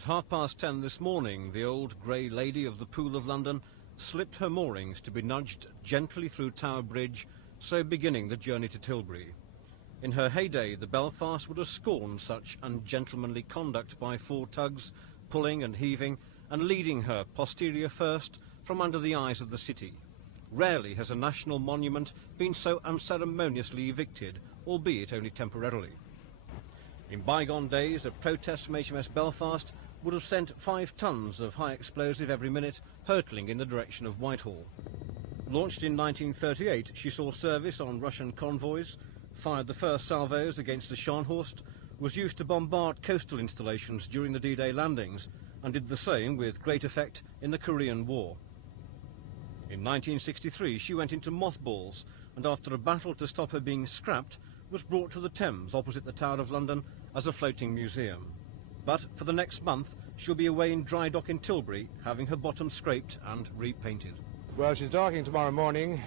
At 10:30 this morning, the old grey lady of the Pool of London slipped her moorings to be nudged gently through Tower Bridge, so beginning the journey to Tilbury. In her heyday, the Belfast would have scorned such ungentlemanly conduct by 4 tugs, pulling and heaving, and leading her posterior first from under the eyes of the city. Rarely has a national monument been so unceremoniously evicted, albeit only temporarily. In bygone days, a protest from HMS Belfast would have sent 5 tons of high explosive every minute hurtling in the direction of Whitehall. Launched in 1938, she saw service on Russian convoys, fired the first salvos against the Scharnhorst, was used to bombard coastal installations during the D-Day landings, and did the same with great effect in the Korean War. In 1963, she went into mothballs, and after a battle to stop her being scrapped, was brought to the Thames opposite the Tower of London as a floating museum. But for the next month, she'll be away in dry dock in Tilbury, having her bottom scraped and repainted. Well, she's docking tomorrow morning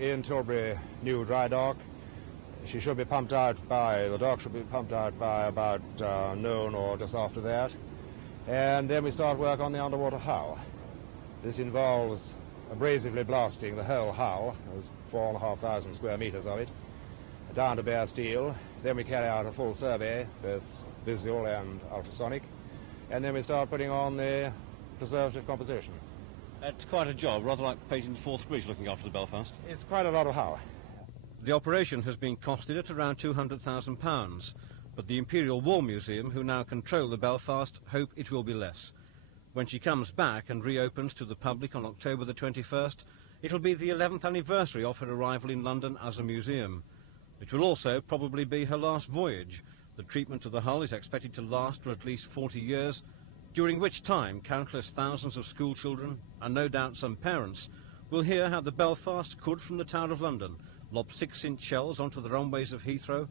in Tilbury New Dry Dock. She should be pumped out by, the dock should be pumped out by about noon or just after that. And then we start work on the underwater hull. This involves abrasively blasting the whole hull, there's 4,500 square meters of it, down to bare steel. Then we carry out a full survey with visual and ultrasonic, and then we start putting on the preservative composition. It's quite a job, rather like painting the Forth Bridge looking after the Belfast. It's quite a lot of hull. The operation has been costed at around £200,000, but the Imperial War Museum, who now control the Belfast, hope it will be less. When she comes back and reopens to the public on October the 21st, it'll be the 11th anniversary of her arrival in London as a museum. It will also probably be her last voyage. The treatment of the hull is expected to last for at least 40 years, during which time countless thousands of school children, and no doubt some parents, will hear how the Belfast could, from the Tower of London, lob 6-inch shells onto the runways of Heathrow,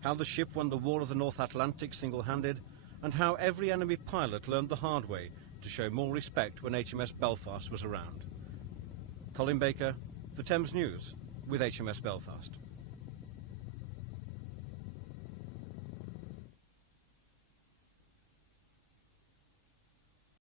how the ship won the War of the North Atlantic single-handed, and how every enemy pilot learned the hard way to show more respect when HMS Belfast was around. Colin Baker for Thames News with HMS Belfast.